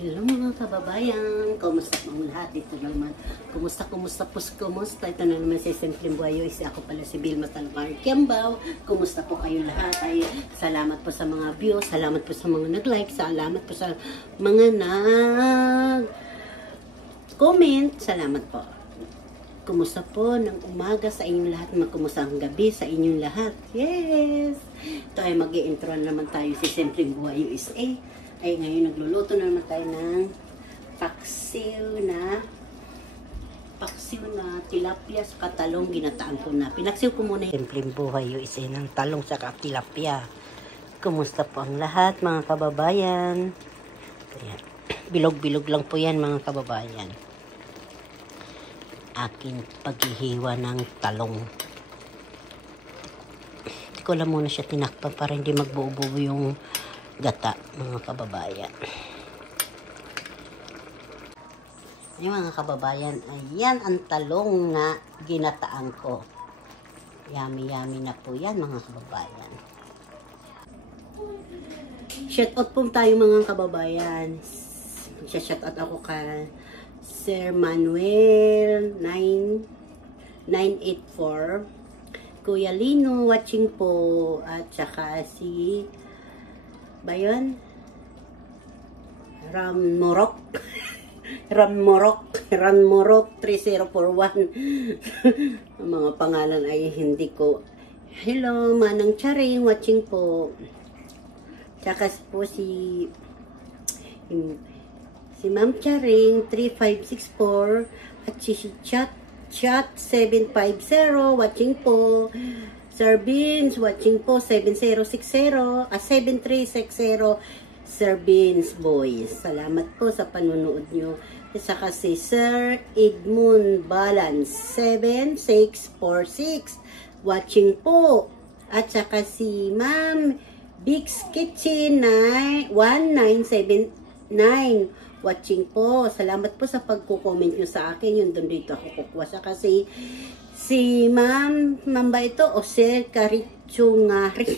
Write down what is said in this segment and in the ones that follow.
Hello mga kababayan, kumusta po ang lahat dito naman? Kumusta po, kumusta? Ito na naman si Simpleng Buhayo, ako pala si Vilma Talmar Kiambao. Kumusta po kayo lahat? Ay, salamat po sa mga views, salamat po sa mga nag-like, salamat po sa mga nag-comment, salamat po. Kumusta po ng umaga sa inyong lahat, kumusta ang gabi sa inyong lahat? Yes! Ito ay mag-i-intro naman tayo si Simpleng Buhayo USA. Ay ngayon nagluluto na naman tayo ng paksiw na tilapia sa talong, ginataan ko na. Pinaksiw ko muna yung Simpleng Buhayo USA ng talong sa tilapia. Kumusta po ang lahat mga kababayan? Ayan. Bilog-bilog lang po yan mga kababayan. Akin paghihiwa ng talong. Hindi ko lang muna siya tinakpan para hindi magbuo-buo yung gata mga kababayan. Yung mga kababayan, ayan ang talong na ginataan ko. Yummy na po yan mga kababayan. Shout out po tayo mga kababayan. Shout out ako kay Sir Manuel 984, Kuya Lino watching po, at saka si Bayon Ramorok 3041. Ang mga pangalan ay hindi ko. Hello Manang Charing watching po, tsaka po si Ma'am Charing 3564, at si Chat 750 watching po. Sir Beans watching po 7360 Sir Beans Boys. Salamat po sa panunood nyo. At saka si Sir Edmund Balance 7646 watching po. At saka si Ma'am Big's Kitchen 1979 watching po. Salamat po sa pagko-comment nyo sa akin. Yun doon dito ako kukuha. Saka si Ma'am ba ito? O Sir Karichungari.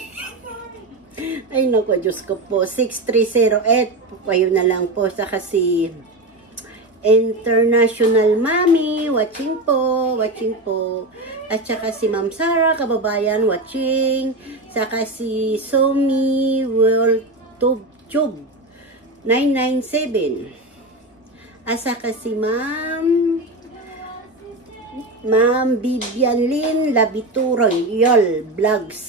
Ay naku, Diyos ko po. 6308. Kayo na lang po. Saka si International Mami. Watching po. At saka si Ma'am Sarah, kababayan, watching. Saka si Somi World Tube 997. At saka si Ma'am Vivian Lynn Labituroyal Vlogs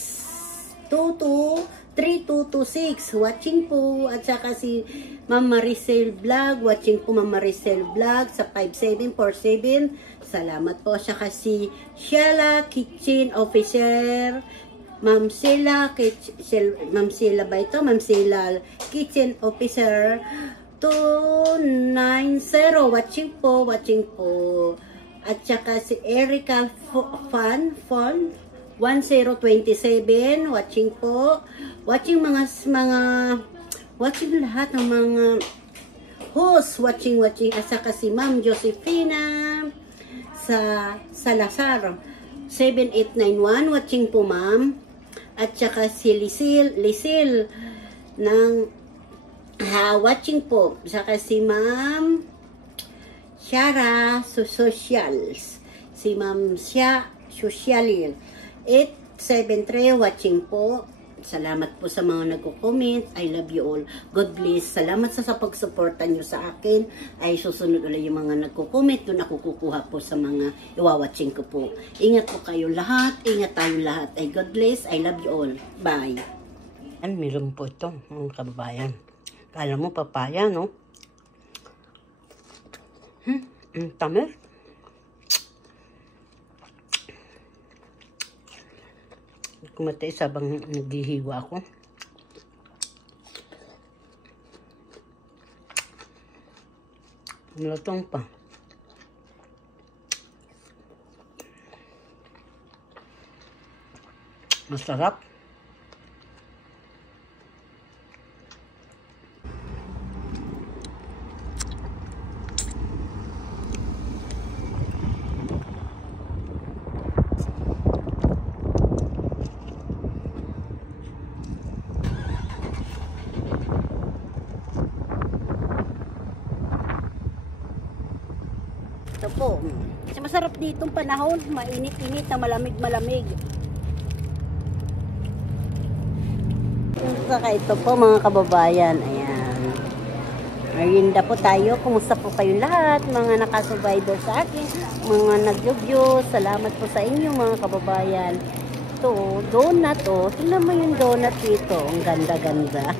3226 watching po. At saka si Ma'am Maricel Vlog watching po, Ma'am Maricel Vlog sa 5747. Salamat po. At saka si Sheila Kitchen Officer, Ma'am Sheila ba ito? Ma'am Sheila Kitchen Officer 290 watching po. At saka si Erica Fun 1027 watching po. Watching lahat ng mga host watching. At saka si Ma'am Josefina sa Salazar 7891 watching po ma'am. At saka si Lisil ng watching po. Saka si Ma'am Shara Socials, si Ma'am Sya Social 873 watching po. Salamat po sa mga nagko-comment. I love you all. God bless. Salamat sa pagsuporta nyo sa akin. Ay susunod ulit yung mga nagko-comment. Doon ako kukuha po sa mga iwa-watching ko po. Ingat po kayo lahat. Ingat tayo lahat. Ay God bless. I love you all. Bye. Meron po ito mga kababayan. Kala mo papaya, no? Tamis. Kumatay sabang naghihiwa ako. Malutong pa. Masarap. Ito po. Kasi masarap ditong panahon. Mainit-init na malamig-malamig. Saka ito po mga kababayan. Ayan. Merienda po tayo. Kumusta po kayong lahat? Mga nakasubaydo sa akin. Mga nag-view. Salamat po sa inyo mga kababayan. Ito, donut oh. Tingnan mo yung donut dito. Ang ganda-ganda.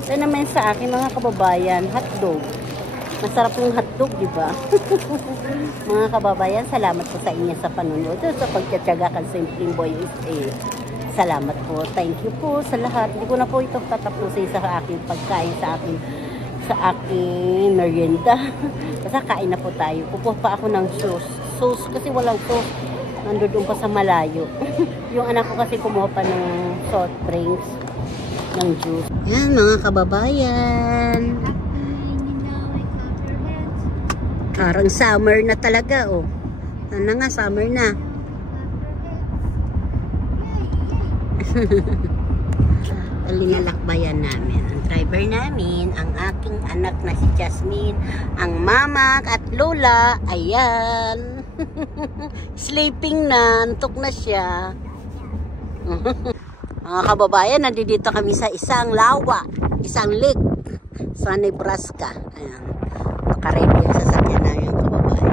Ito naman sa akin mga kababayan. Hotdog. Masarap yung hotdog, di ba? Mga kababayan, salamat po sa inyo sa panunod. Sa pagtsatsaga kang Simpleng Boy SA. Salamat po. Thank you po sa lahat. Hindi ko na po ito tatapusin sa aking pagkain, sa aking merienda. Basta kain na po tayo. Kukuha pa ako ng sauce. Sauce kasi walang sauce. Nandoon pa sa malayo. Yung anak ko kasi kumuha pa ng soft drinks, ng juice. Yan mga kababayan. Parang summer na talaga oh. Sana nga summer na. Linalakbayan namin ang driver namin, ang aking anak na si Jasmine, ang mama at lola. Ayan. Sleeping na, antok na siya. Mga kababayan, nandito kami sa isang lawa, isang lake sa Nebraska. Ayan. Nakaready ang sasakyan namin kababayan.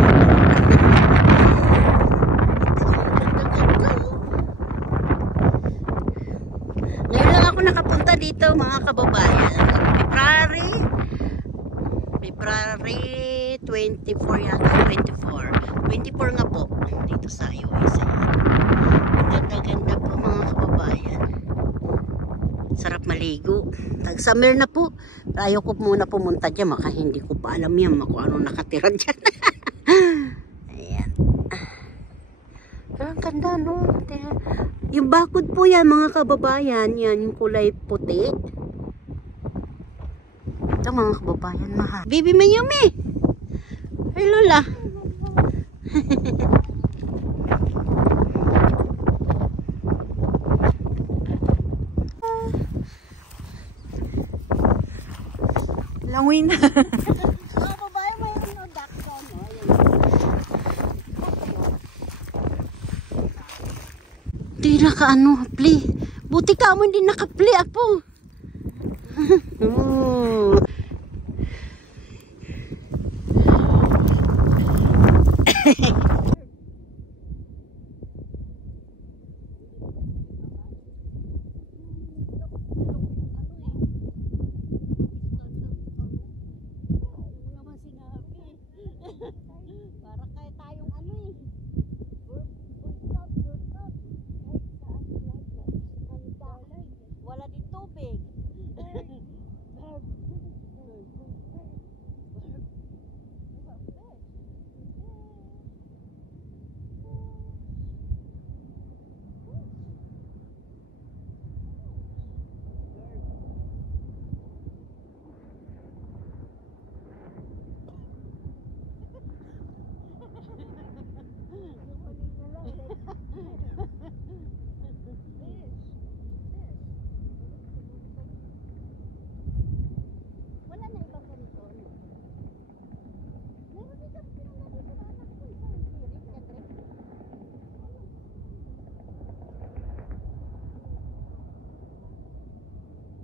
Ngayon lang ako nakapunta dito mga kababayan. February 24 yata, 24 nga po dito sa USA. Ang ganda-ganda po mga kababayan. Sarap maligo. Tag-summer na po. Ayaw ko muna pumunta dyan. Maka hindi ko pa alam yan kung ano nakatira dyan. Ayan. Pero ang ganda no. Yung bakod po yan mga kababayan. Yan yung kulay puti. Ito mga kababayan mahal. Baby Mayumi. Ay Lola. Langwin na. Mga babae, mayroon no duck no? Hindi naka-ano, play. Buti ka mo hindi naka-play ako. Para kaya tayong ano eh. Wala din tubig. Wala na ibang ganito. Meron dito pinunga dito na anak ko. Isang hirit ka trip.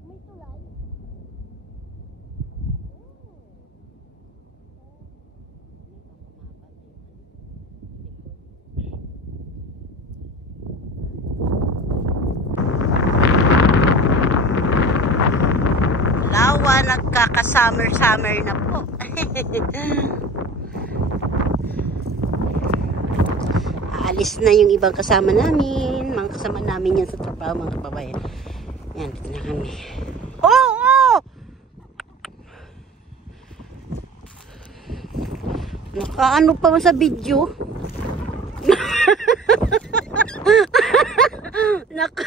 May tulay. Nagkaka-summer na po. Aalis na yung ibang kasama namin. Mga kasama namin yan sa trabaho mga kababayan. Yan, dito na kami. Oh! Oh! Nakaano pa man sa video? Naka